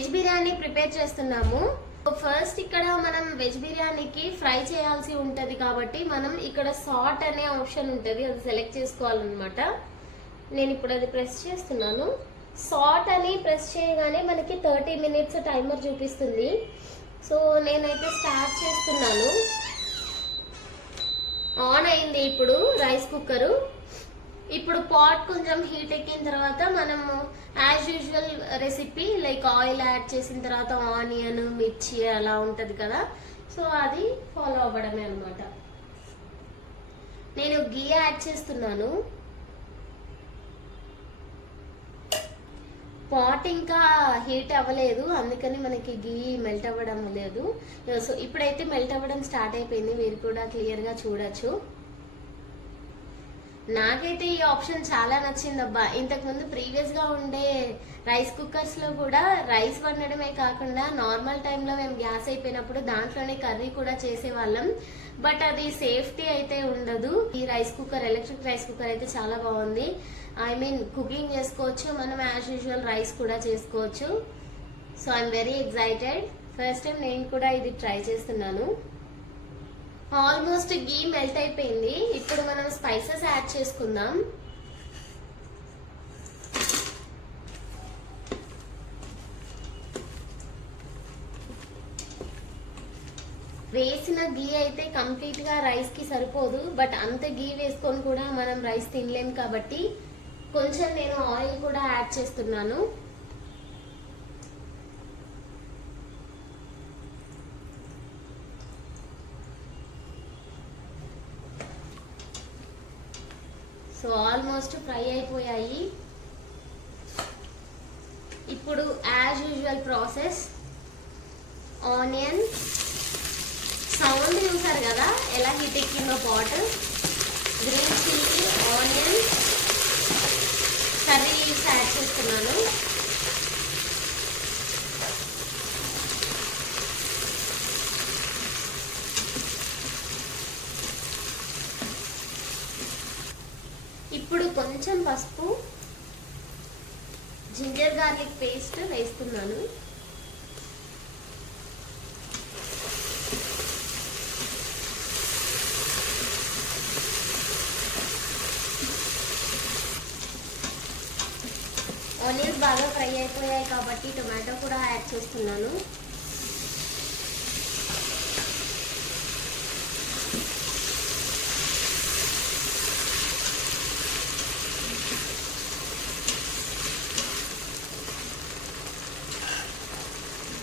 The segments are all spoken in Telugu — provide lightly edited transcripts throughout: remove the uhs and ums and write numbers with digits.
వెజ్ బిర్యానీ ప్రిపేర్ చేస్తున్నాము. ఫస్ట్ ఇక్కడ మనం వెజ్ బిర్యానీకి ఫ్రై చేయాల్సి ఉంటది కాబట్టి మనం ఇక్కడ సాల్ట్ అనే ఆప్షన్ ఉంటది, అది సెలెక్ట్ చేసుకోవాలన్నమాట. నేను ఇప్పుడు అది ప్రెస్ చేస్తున్నాను. సాల్ట్ అని ప్రెస్ చేయగానే మనకి 30 minutes టైమర్ చూపిస్తుంది. సో నేనైతే స్టార్ట్ చేస్తున్నాను. ఆన్ అయింది ఇప్పుడు రైస్ కుక్కరు. ఇప్పుడు పాట్ కొంచెం హీట్ ఎక్కిన తర్వాత మనము as usual recipe like oil add చేసిన తర్వాత ఆనియన్, మిర్చి అలా ఉంటుంది కదా, సో అది ఫాలో అవ్వడమే అనమాట. నేను గీ యాడ్ చేస్తున్నాను. పాట్ ఇంకా హీట్ అవ్వలేదు, అందుకని మనకి గీ మెల్ట్ అవ్వడం లేదు. సో ఇప్పుడైతే మెల్ట్ అవ్వడం స్టార్ట్ అయిపోయింది, మీరు కూడా క్లియర్గా చూడొచ్చు. నాకైతే ఈ ఆప్షన్ చాలా నచ్చిందబ్బా. ఇంతకుముందు ప్రీవియస్గా ఉండే రైస్ కుక్కర్స్లో కూడా రైస్ వండడమే కాకుండా నార్మల్ టైంలో మేము గ్యాస్ అయిపోయినప్పుడు దాంట్లోనే కర్రీ కూడా చేసేవాళ్ళం. బట్ అది సేఫ్టీ అయితే ఉండదు. ఈ rice cooker, electric rice cooker అయితే చాలా బాగుంది. ఐ మీన్ కుకింగ్ చేసుకోవచ్చు, మనం యాజ్ యూజువల్ రైస్ కూడా చేసుకోవచ్చు. So I'm very excited. First time నేను కూడా ఇది ట్రై చేస్తున్నాను. ఆల్మోస్ట్ గీ మెల్ట్ అయిపోయింది. ఇప్పుడు మనం స్పైసెస్ యాడ్ చేసుకుందాం. వేసిన గీ అయితే కంప్లీట్ గా రైస్ కి సరిపోదు, బట్ అంత గీ వేసుకొని కూడా మనం రైస్ తినలేం కాబట్టి కొంచెం నేను ఆయిల్ కూడా యాడ్ చేస్తున్నాను. సో ఆల్మోస్ట్ ఫ్రై అయిపోయాయి. ఇప్పుడు as usual process, onion, sound చూసారు కదా ఎలా హీట్ ఎక్కిందో pot, green chilli, onion, curry leaves add చేస్తున్నాను. ఇప్పుడు కొంచెం పసుపు, జింజర్ గార్లిక్ పేస్ట్ వేస్తున్నాను. ఆనియన్స్ బాగా ఫ్రై అయిపోయాయి కాబట్టి టొమాటో కూడా యాడ్ చేస్తున్నాను.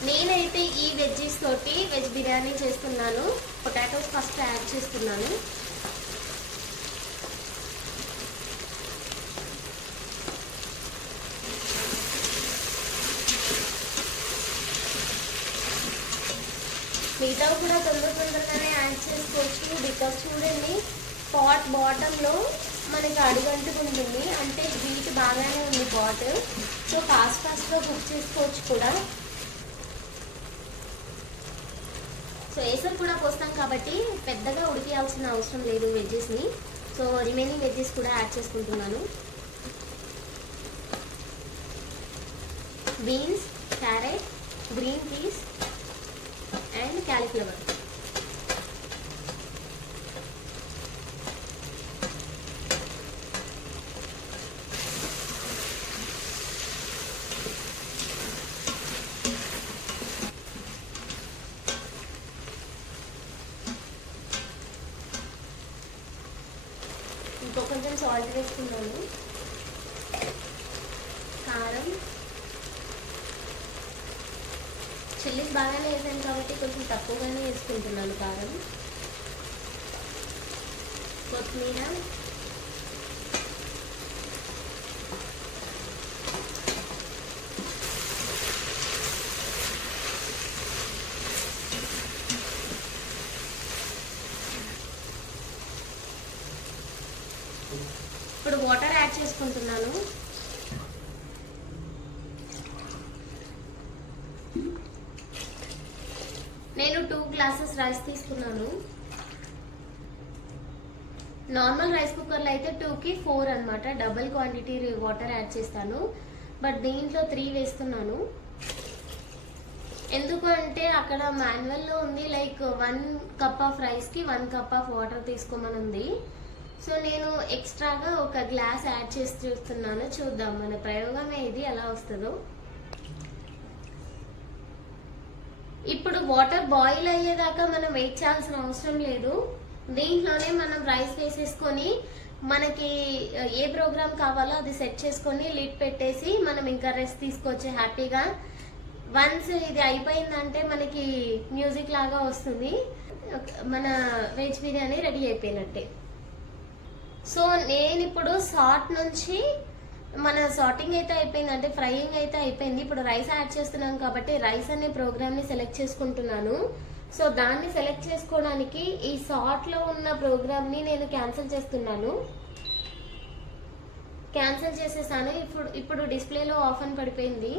నేనైతే ఈ వెజ్జీస్ తోటి వెజ్ బిర్యానీ చేస్తున్నాను. పొటాటోస్ ఫస్ట్ యాడ్ చేస్తున్నాను. మిగతా కూడా తొందరగానే యాడ్ చేసుకోవచ్చు. బికాస్ చూడండి పాట్ బాటంలో మనకి అడుగంటుకుంటుంది, అంటే హీట్ బాగానే ఉంది పాట్. సో ఫాస్ట్గా కుక్ చేసుకోవచ్చు కూడా. సో ఏసర్ కూడా పోస్తాం కాబట్టి పెద్దగా ఉడికియాల్సిన అవసరం లేదు వెజ్జెస్ని. సో రిమైనింగ్ వెజ్జెస్ కూడా యాడ్ చేసుకుంటున్నాను. Beans, carrot, green peas and cauliflower. కొంచెం సాల్ట్ వేసుకున్నాను. కారం, చిల్లీస్ బాగానే వేసాను కాబట్టి కొంచెం తక్కువగానే వేసుకుంటున్నాను కారం. కొత్తిమీర, ఇప్పుడు వాటర్ యాడ్ చేసుకుంటున్నాను. నేను 2 glasses రైస్ తీసుకున్నాను. నార్మల్ రైస్ కుక్కర్లో అయితే 2కి 4 అన్నమాట, డబుల్ క్వాంటిటీ వాటర్ యాడ్ చేస్తాను. బట్ దీంట్లో 3 వేస్తున్నాను. ఎందుకు అంటే అక్కడ మాన్యువల్లో ఉంది లైక్ 1 కప్ ఆఫ్ రైస్కి 1 కప్ ఆఫ్ వాటర్ తీసుకోమని ఉంది. సో నేను ఎక్స్ట్రాగా ఒక గ్లాస్ యాడ్ చేసి చూస్తున్నాను. చూద్దాం మన ప్రయోగమే ఇది ఎలా వస్తుందో. ఇప్పుడు వాటర్ బాయిల్ అయ్యేదాకా మనం వెయిట్ చేయాల్సిన అవసరం లేదు. దీంట్లోనే మనం రైస్ వేసేసుకొని మనకి ఏ ప్రోగ్రామ్ కావాలో అది సెట్ చేసుకొని లిడ్ పెట్టేసి మనం ఇంకా రెస్ట్ తీసుకోవచ్చు హ్యాపీగా. వన్స్ ఇది అయిపోయిందంటే మనకి మ్యూజిక్ లాగా వస్తుంది. మన వెజ్ బిర్యానీ రెడీ అయిపోయినట్టే. సో నేను ఇప్పుడు సాట్ నుంచి మన సార్టింగ్ అయితే అయిపోయింది, అంటే ఫ్రైయింగ్ అయితే అయిపోయింది. ఇప్పుడు రైస్ యాడ్ చేస్తున్నాను కాబట్టి రైస్ అనే ప్రోగ్రామ్ని సెలెక్ట్ చేసుకుంటున్నాను. సో దాన్ని సెలెక్ట్ చేసుకోవడానికి ఈ సార్ట్లో ఉన్న ప్రోగ్రామ్ని నేను క్యాన్సిల్ చేస్తున్నాను. క్యాన్సిల్ చేసేసాను. ఇప్పుడు డిస్ప్లేలో ఆఫ్ అని పడిపోయింది.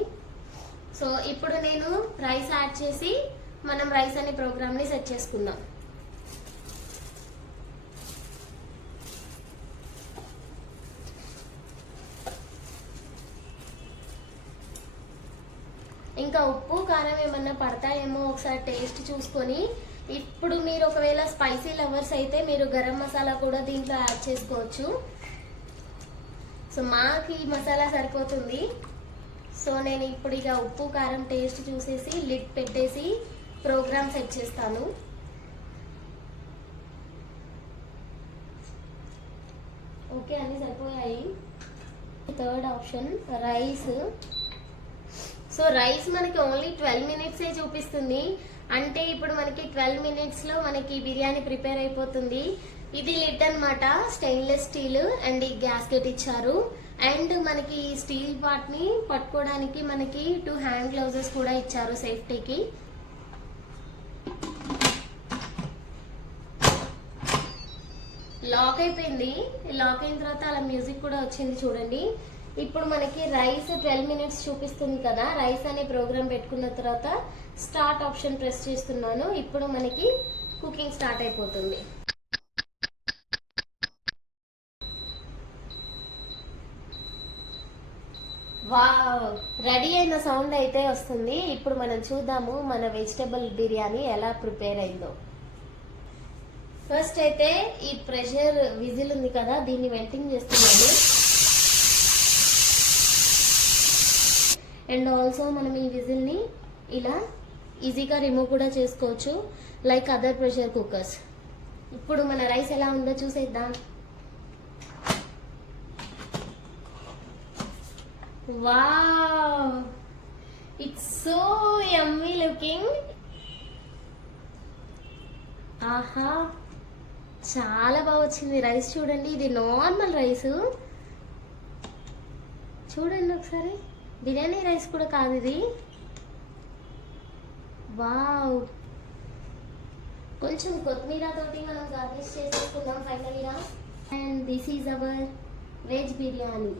సో ఇప్పుడు నేను రైస్ యాడ్ చేసి మనం రైస్ అనే ప్రోగ్రామ్ని సెట్ చేసుకుందాం. ఇంకా ఉప్పు కారం ఏమన్నా పడతాయేమో ఒకసారి టేస్ట్ చూసుకొని, ఇప్పుడు మీరు ఒకవేళ స్పైసీ లవర్స్ అయితే మీరు గరం మసాలా కూడా దీంట్లో యాడ్ చేసుకోవచ్చు. సో మాకు ఈ మసాలా సరిపోతుంది. సో నేను ఇప్పుడు ఇక ఉప్పు కారం టేస్ట్ చూసేసి లిడ్ పెట్టేసి ప్రోగ్రామ్ సెట్ చేస్తాను. ఓకే, అన్నీ సరిపోయాయి. Third option rice. So rice మనకి ఓన్లీ 12 మినిట్సే చూపిస్తుంది. అంటే ఇప్పుడు మనకి 12 మినిట్స్లో మనకి బిర్యానీ ప్రిపేర్ అయిపోతుంది. ఇది లిడ్ అన్నమాట, స్టెయిన్లెస్ స్టీల్ అండ్ ఈ గ్యాస్కెట్ ఇచ్చారు. అండ్ మనకి స్టీల్ పార్ట్ని పట్టుకోవడానికి మనకి 2 హ్యాండ్ గ్లౌజెస్ కూడా ఇచ్చారు సేఫ్టీకి. లాక్ అయిపోయింది. లాక్ అయిన తర్వాత అలా మ్యూజిక్ కూడా వచ్చింది చూడండి. ఇప్పుడు మనకి రైస్ 12 మినిట్స్ చూపిస్తుంది కదా. రైస్ అనే ప్రోగ్రామ్ పెట్టుకున్న తర్వాత స్టార్ట్ ఆప్షన్ ప్రెస్ చేస్తున్నాను. ఇప్పుడు మనకి కుకింగ్ స్టార్ట్ అయిపోతుంది. వావ్, రెడీ అయిన సౌండ్ అయితే వస్తుంది. ఇప్పుడు మనం చూద్దాము మన వెజిటబుల్ బిర్యానీ ఎలా ప్రిపేర్ అయిందో. ఫస్ట్ అయితే ఈ ప్రెషర్ విజిల్ ఉంది కదా, దీన్ని వెంటింగ్ చేస్తున్నాను. అండ్ ఆల్సో మనం ఈ విజిల్ని ఇలా ఈజీగా రిమూవ్ కూడా చేసుకోవచ్చు లైక్ అదర్ ప్రెషర్ కుక్కర్స్. ఇప్పుడు మన రైస్ ఎలా ఉందో చూసేద్దాం. Wow, it's so yummy looking. ఆహా, చాలా బాగా వచ్చింది రైస్. చూడండి, ఇది నార్మల్ రైస్. చూడండి ఒకసారి, బిర్యానీ రైస్ కూడా కాదు ఇది. వావ్, కొంచెం కొత్తిమీర తోటి మనం గార్నిష్ చేసేసుకుందాం ఫైనల్గా. And this is our veg biryani.